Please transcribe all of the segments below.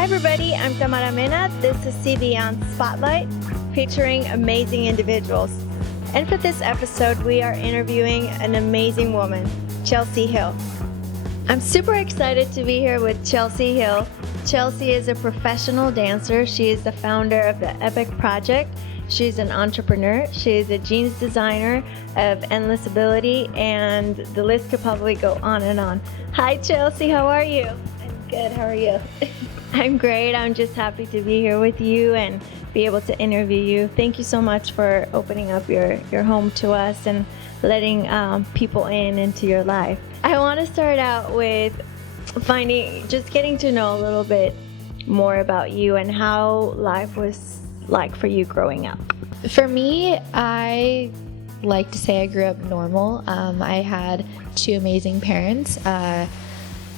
Hi everybody, I'm Tamara Mena. This is Beyond Spotlight, featuring amazing individuals. And for this episode, we are interviewing an amazing woman, Chelsie Hill. I'm super excited to be here with Chelsie Hill. Chelsie is a professional dancer. She is the founder of the Epic Project. She's an entrepreneur. She is a jeans designer of endless ability, and the list could probably go on and on. Hi Chelsie, how are you? I'm good, how are you? I'm great. I'm just happy to be here with you and be able to interview you. Thank you so much for opening up your home to us and letting people into your life. I want to start out with getting to know a little bit more about you and how life was like for you growing up. For me, I like to say I grew up normal. I had two amazing parents.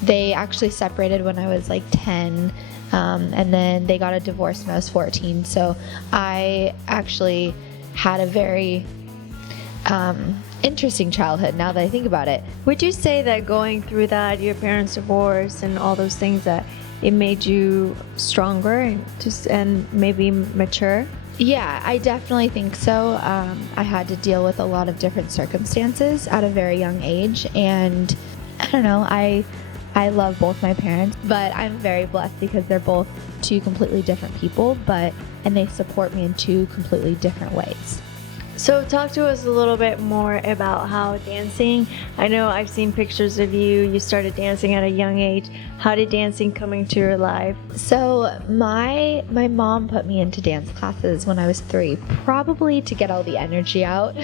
They actually separated when I was like 10, and then they got a divorce when I was 14. So I actually had a very interesting childhood now that I think about it. Would you say that going through that, your parents' divorce and all those things, that it made you stronger and maybe mature? Yeah, I definitely think so. I had to deal with a lot of different circumstances at a very young age, and I don't know, I love both my parents, but I'm very blessed because they're both two completely different people, and they support me in two completely different ways. So talk to us a little bit more about how dancing, I know I've seen pictures of you started dancing at a young age. How did dancing come into your life? So my mom put me into dance classes when I was 3, probably to get all the energy out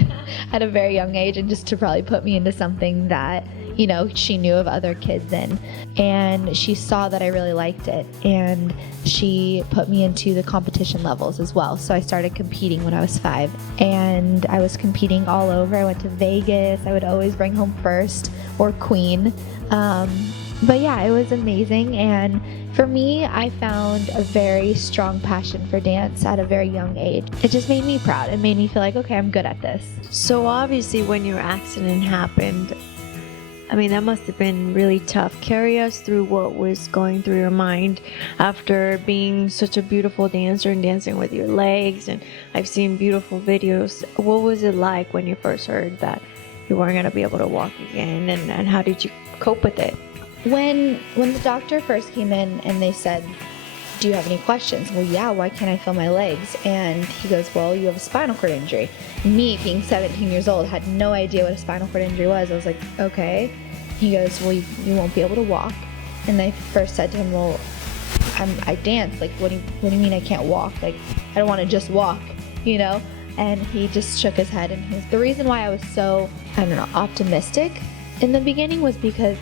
at a very young age, and just to probably put me into something that, you know, she knew of other kids in, and she saw that I really liked it, and she put me into the competition levels as well. So I started competing when I was 5, and I was competing all over. I went to Vegas. I would always bring home first or queen. But yeah, it was amazing, and for me, I found a very strong passion for dance at a very young age. It just made me proud. It made me feel like, okay, I'm good at this. So obviously when your accident happened, I mean, that must have been really tough. Carry us through what was going through your mind after being such a beautiful dancer and dancing with your legs. And I've seen beautiful videos. What was it like when you first heard that you weren't going to be able to walk again? And how did you cope with it? When the doctor first came in and they said, do you have any questions? Well, yeah, why can't I feel my legs? And he goes, well, you have a spinal cord injury. Me, being 17 years old, had no idea what a spinal cord injury was. I was like, okay. He goes, well, you won't be able to walk. And I first said to him, well, I dance. Like, what do you mean I can't walk? Like, I don't want to just walk, you know? And he just shook his head. And the reason why I was so, I don't know, optimistic in the beginning was because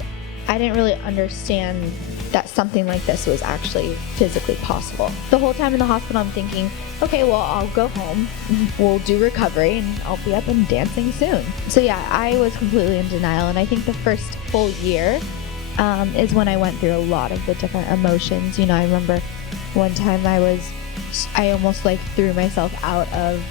I didn't really understand that something like this was actually physically possible. The whole time in the hospital, I'm thinking, okay, well, I'll go home, we'll do recovery, and I'll be up and dancing soon. So yeah, I was completely in denial, and I think the first full year is when I went through a lot of the different emotions. You know, I remember one time I almost like threw myself out of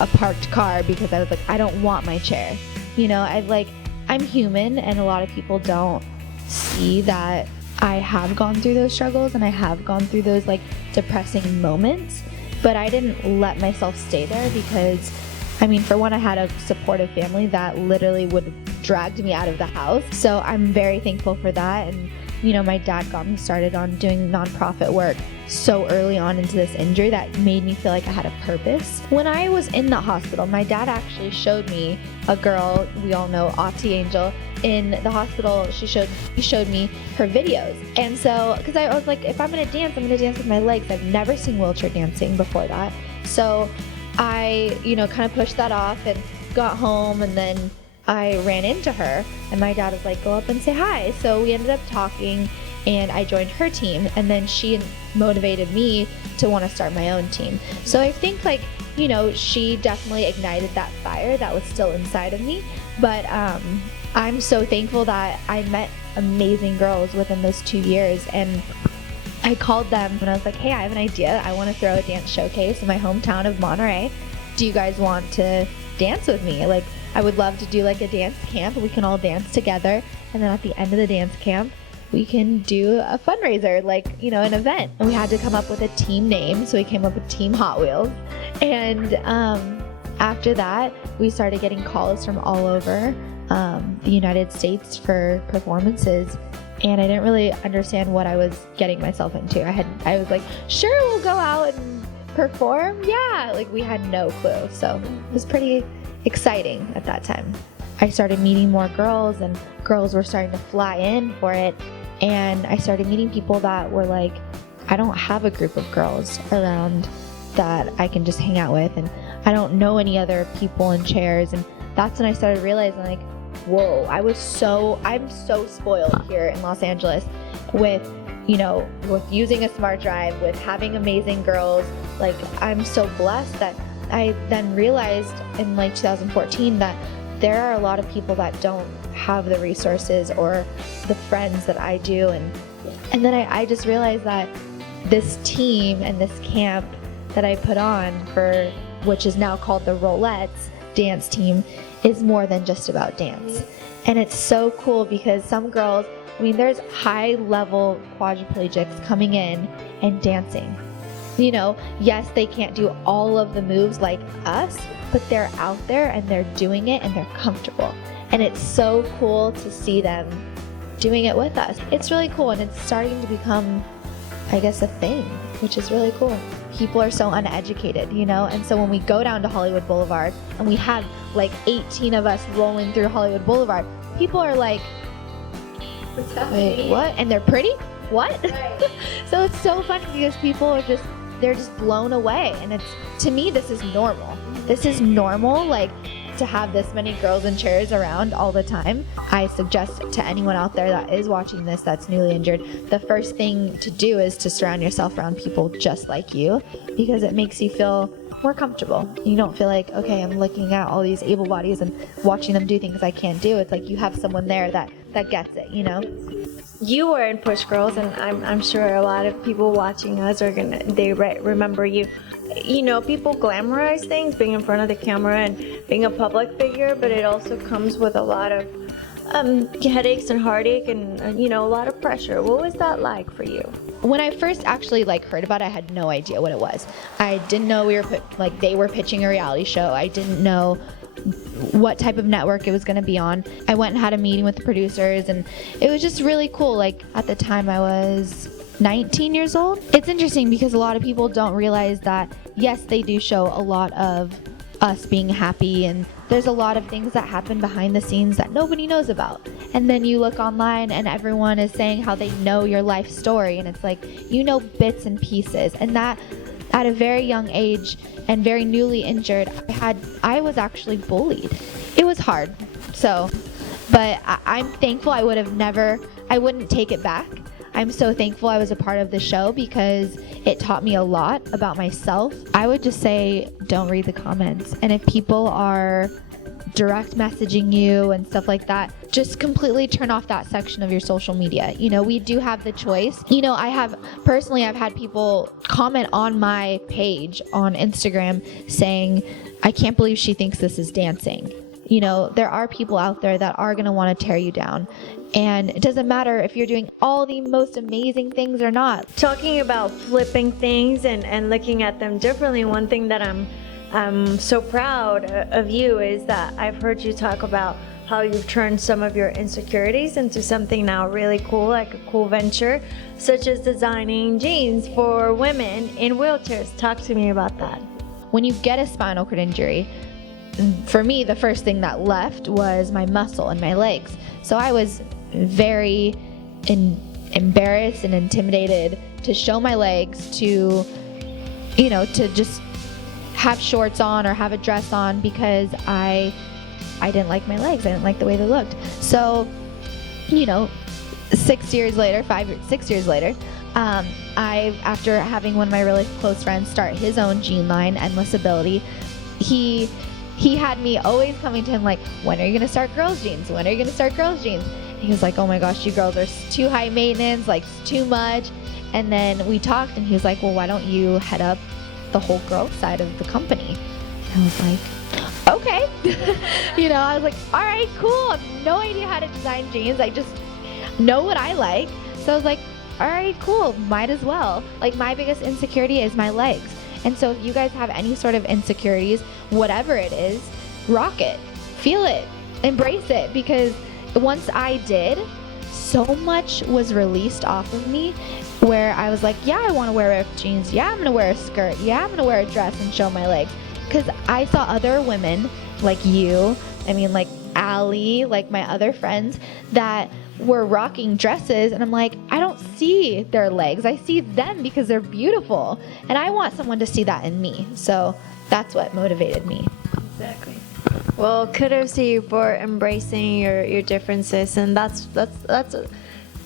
a parked car because I was like, I don't want my chair. You know, I'm human, and a lot of people don't see that I have gone through those struggles and I have gone through those like depressing moments, but I didn't let myself stay there because, I mean, for one, I had a supportive family that literally would have dragged me out of the house. So I'm very thankful for that. And, you know, my dad got me started on doing nonprofit work so early on into this injury that made me feel like I had a purpose. When I was in the hospital, my dad actually showed me a girl we all know, Auntie Angel, in the hospital. He showed me her videos. And so, because I was like, if I'm going to dance, I'm going to dance with my legs. I've never seen wheelchair dancing before that. So I, you know, kind of pushed that off and got home, and then I ran into her, and my dad was like, go up and say hi. So we ended up talking, and I joined her team, and then she motivated me to want to start my own team. So I think, like, you know, she definitely ignited that fire that was still inside of me. But I'm so thankful that I met amazing girls within those 2 years, and I called them and I was like, hey, I have an idea. I want to throw a dance showcase in my hometown of Monterey. Do you guys want to dance with me? Like, I would love to do like a dance camp. We can all dance together, and then at the end of the dance camp, we can do a fundraiser, like, an event. And we had to come up with a team name, so we came up with Team Hot Wheels. And after that, we started getting calls from all over the United States for performances. And I didn't really understand what I was getting myself into. I was like, sure, we'll go out and perform. Yeah, like we had no clue. So it was pretty exciting at that time. I started meeting more girls, and girls were starting to fly in for it. And I started meeting people that were like, I don't have a group of girls around that I can just hang out with, and I don't know any other people in chairs. And that's when I started realizing, like, whoa, I'm so spoiled here in Los Angeles with using a Smartdrive, with having amazing girls. Like, I'm so blessed that I then realized in like 2014 that there are a lot of people that don't have the resources or the friends that I do. And then I just realized that this team and this camp that I put on for, which is now called the Rollettes Dance team, is more than just about dance. And it's so cool because some girls, there's high level quadriplegics coming in and dancing. Yes, they can't do all of the moves like us, but they're out there and they're doing it and they're comfortable. And it's so cool to see them doing it with us. It's really cool, and it's starting to become, I guess, a thing, which is really cool. People are so uneducated, and so when we go down to Hollywood Boulevard and we have like 18 of us rolling through Hollywood Boulevard, people are like, wait, what? And they're pretty? What? Right. So it's so funny because people are they're just blown away. And to me, this is normal. This is normal, like, to have this many girls in chairs around all the time. I suggest to anyone out there that is watching this that's newly injured, the first thing to do is to surround yourself around people just like you, because it makes you feel more comfortable. You don't feel like, okay, I'm looking at all these able bodies and watching them do things I can't do. It's like you have someone there that gets it, You were in Push Girls, and I'm sure a lot of people watching us are remember you. People glamorize things, being in front of the camera and being a public figure, but it also comes with a lot of headaches and heartache and a lot of pressure. What was that like for you? When I first actually heard about it, I had no idea what it was. I didn't know they were pitching a reality show. I didn't know what type of network it was going to be on. I went and had a meeting with the producers, and it was just really cool. Like, at the time I was 19 years old. It's interesting because a lot of people don't realize that, yes, they do show a lot of us being happy, and there's a lot of things that happen behind the scenes that nobody knows about. And then you look online and everyone is saying how they know your life story, and it's like, bits and pieces. And that, at a very young age and very newly injured, I was actually bullied. It was hard. But I'm thankful. I wouldn't take it back. I'm so thankful I was a part of the show because it taught me a lot about myself. I would just say, don't read the comments. And if people are direct messaging you and stuff like that, just completely turn off that section of your social media. We do have the choice. I've had people comment on my page on Instagram saying, I can't believe she thinks this is dancing. There are people out there that are going to want to tear you down. And it doesn't matter if you're doing all the most amazing things or not. Talking about flipping things and looking at them differently, one thing that I'm so proud of you is that I've heard you talk about how you've turned some of your insecurities into something now really cool, like a cool venture, such as designing jeans for women in wheelchairs. Talk to me about that. When you get a spinal cord injury, for me, the first thing that left was my muscle and my legs. So I was very embarrassed and intimidated to show my legs, to just have shorts on or have a dress on, because I didn't like my legs. I didn't like the way they looked. So, 6 years later, after having one of my really close friends start his own jean line, Endless Ability, he had me always coming to him like, when are you going to start girls' jeans? When are you going to start girls' jeans? And he was like, oh my gosh, you girls are too high maintenance, like it's too much. And then we talked and he was like, well, why don't you head up the whole girl side of the company? And I was like, okay. I was like, all right, cool. I have no idea how to design jeans. I just know what I like. So I was like, all right, cool, might as well. Like, my biggest insecurity is my legs. And so if you guys have any sort of insecurities, whatever it is, rock it, feel it, embrace it. Because once I did, so much was released off of me where I was like, yeah, I want to wear ripped jeans. Yeah, I'm going to wear a skirt. Yeah, I'm going to wear a dress and show my legs. Because I saw other women like you, like Allie, like my other friends that were rocking dresses, and I'm like, I don't see their legs. I see them because they're beautiful, and I want someone to see that in me. So that's what motivated me. Exactly. Well, kudos to you for embracing your differences, and that's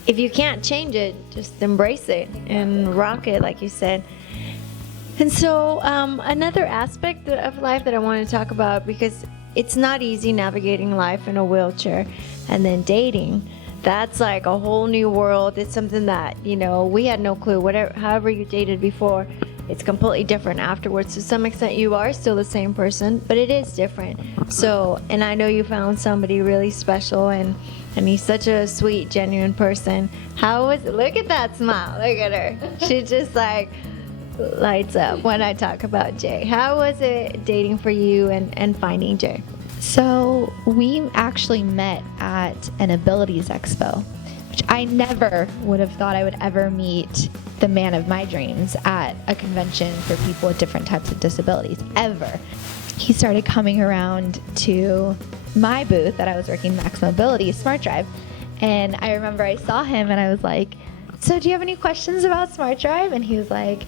if you can't change it, just embrace it and rock it, like you said. And so another aspect of life that I want to talk about, because it's not easy navigating life in a wheelchair, and then dating. That's like a whole new world. It's something that, we had no clue. However you dated before, it's completely different afterwards. To some extent, you are still the same person, but it is different. So, and I know you found somebody really special, and he's such a sweet, genuine person. How was it? Look at that smile. Look at her. She just like lights up when I talk about Jay. How was it dating for you and finding Jay? So we actually met at an abilities expo, which I never would have thought I would ever meet the man of my dreams at a convention for people with different types of disabilities, ever. He started coming around to my booth that I was working Max Mobility, Smartdrive, and I remember I saw him and I was like, so do you have any questions about Smartdrive? And he's like,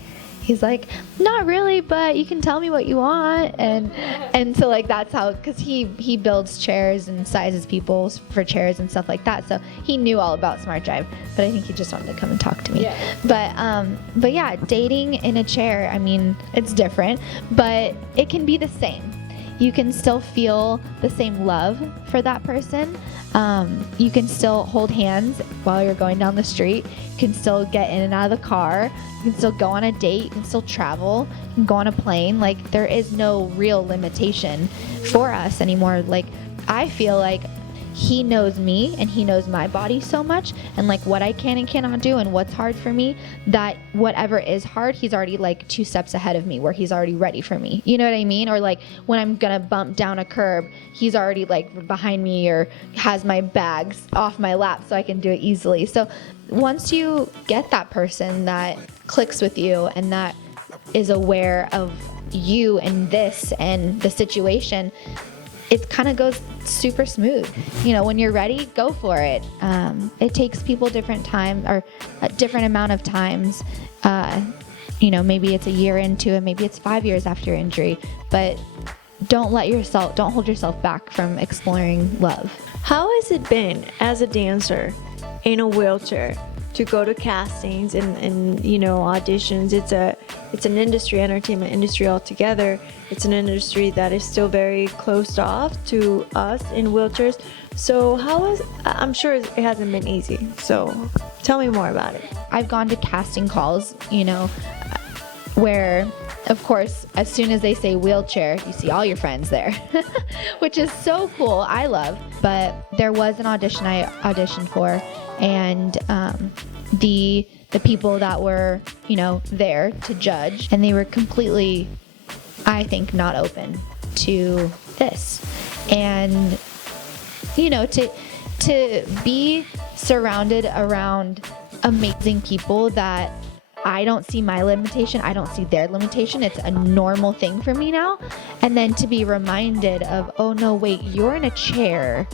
not really, but you can tell me what you want. And so like that's how, because he builds chairs and sizes people for chairs and stuff like that. So he knew all about Smartdrive, but I think he just wanted to come and talk to me. Yeah. But yeah, dating in a chair, it's different, but it can be the same. You can still feel the same love for that person. You can still hold hands while you're going down the street. You can still get in and out of the car. You can still go on a date. You can still travel. You can go on a plane. Like, there is no real limitation for us anymore. Like, I feel like he knows me and he knows my body so much, and like what I can and cannot do and what's hard for me, that whatever is hard, he's already like 2 steps ahead of me, where he's already ready for me. You know what I mean? Or like when I'm gonna bump down a curb, he's already like behind me or has my bags off my lap so I can do it easily. So once you get that person that clicks with you and that is aware of you and this and the situation, it kind of goes super smooth. When you're ready, go for it. It takes people different time, or a different amount of times. Maybe it's a year into it, maybe it's 5 years after your injury, but don't hold yourself back from exploring love. How has it been as a dancer in a wheelchair to go to castings and auditions? It's an industry, entertainment industry altogether. It's an industry that is still very closed off to us in wheelchairs. So I'm sure it hasn't been easy. So tell me more about it. I've gone to casting calls, where, of course, as soon as they say wheelchair, you see all your friends there, which is so cool. I love. But there was an audition I auditioned for, and the people that were, there to judge, and they were completely, I think, not open to this. And, to be surrounded around amazing people that I don't see my limitation, I don't see their limitation, it's a normal thing for me now. And then to be reminded of, oh no, wait, you're in a chair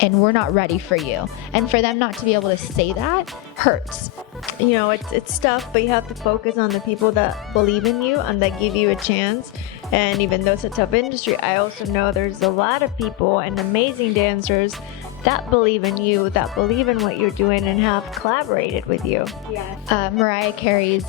and we're not ready for you. And for them not to be able to say that hurts. It's tough, but you have to focus on the people that believe in you and that give you a chance. And even though it's a tough industry, I also know there's a lot of people and amazing dancers that believe in you, that believe in what you're doing and have collaborated with you. Yeah. Mariah Carey's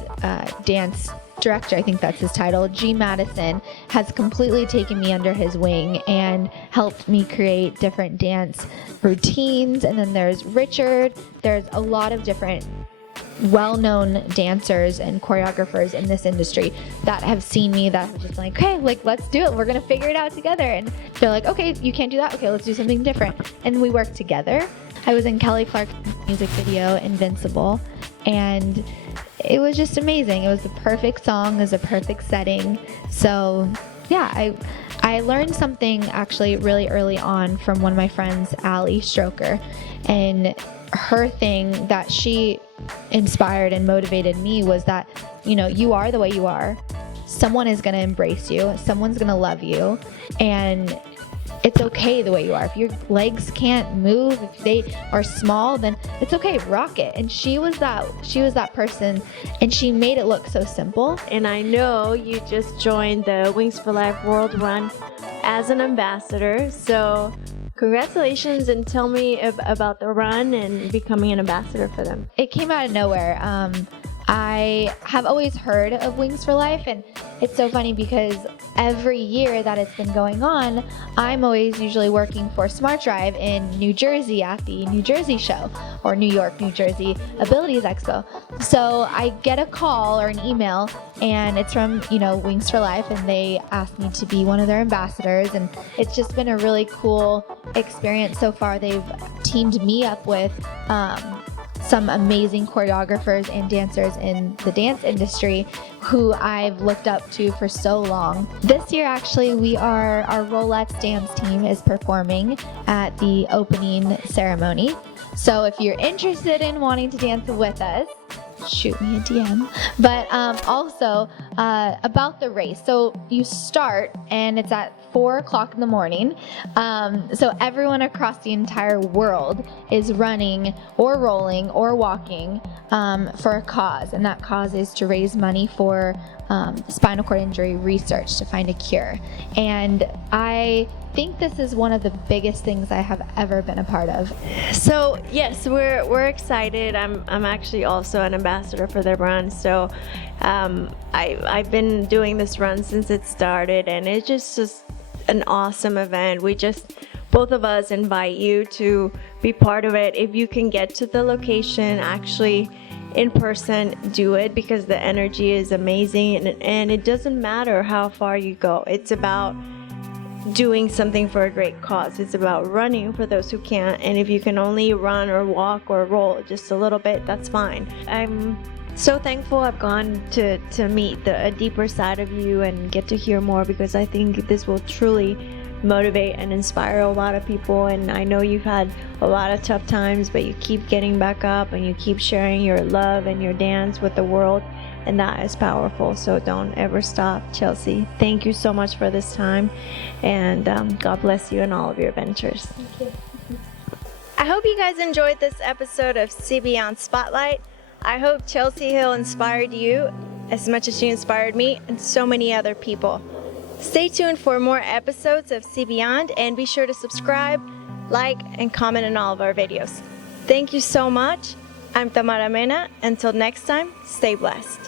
dance director, I think that's his title, G. Madison, has completely taken me under his wing and helped me create different dance routines. And then there's Richard. There's a lot of different well-known dancers and choreographers in this industry that have seen me, that have just like, okay, like, let's do it. We're going to figure it out together. And they're like, okay, you can't do that. Okay, let's do something different. And we work together. I was in Kelly Clarkson's music video, Invincible, and it was just amazing. It was the perfect song, it was a perfect setting. So yeah, I learned something actually really early on from one of my friends, Allie Stroker, and her thing that she inspired and motivated me was that, you know, you are the way you are. Someone is going to embrace you. Someone's going to love you. And it's okay the way you are. If your legs can't move, if they are small, then it's okay, rock it. And she was that person, and she made it look so simple. And I know you just joined the Wings for Life World Run as an ambassador. So congratulations, and tell me about the run and becoming an ambassador for them. It came out of nowhere. I have always heard of Wings for Life, and it's so funny because every year that it's been going on, I'm always usually working for Smartdrive in New Jersey at the New Jersey show, or New York, New Jersey Abilities Expo. So I get a call or an email, and it's from, you know, Wings for Life, and they asked me to be one of their ambassadors, and it's just been a really cool experience so far. They've teamed me up with some amazing choreographers and dancers in the dance industry who I've looked up to for so long. This year, actually, our Rollettes Dance team is performing at the opening ceremony. So if you're interested in wanting to dance with us, shoot me a DM. But also about the race. So you start, and it's at 4 o'clock in the morning. So everyone across the entire world is running or rolling or walking for a cause. And that cause is to raise money for spinal cord injury research to find a cure. And I think this is one of the biggest things I have ever been a part of. So yes, we're excited. I'm actually also an ambassador for the run. So I've been doing this run since it started, and it's just an awesome event. Both of us invite you to be part of it. If you can get to the location, actually in person, do it, because the energy is amazing, and it doesn't matter how far you go. It's about doing something for a great cause. It's about running for those who can't, and if you can only run or walk or roll just a little bit, that's fine. I'm so thankful I've gone to meet a deeper side of you and get to hear more, because I think this will truly motivate and inspire a lot of people. And I know you've had a lot of tough times, but you keep getting back up and you keep sharing your love and your dance with the world, and that is powerful. So don't ever stop, Chelsie. Thank you so much for this time, and God bless you in all of your ventures. Thank you. I hope you guys enjoyed this episode of Beyond Spotlight. I hope Chelsie Hill inspired you as much as she inspired me and so many other people. Stay tuned for more episodes of Beyond, and be sure to subscribe, like, and comment on all of our videos. Thank you so much. I'm Tamara Mena. Until next time, stay blessed.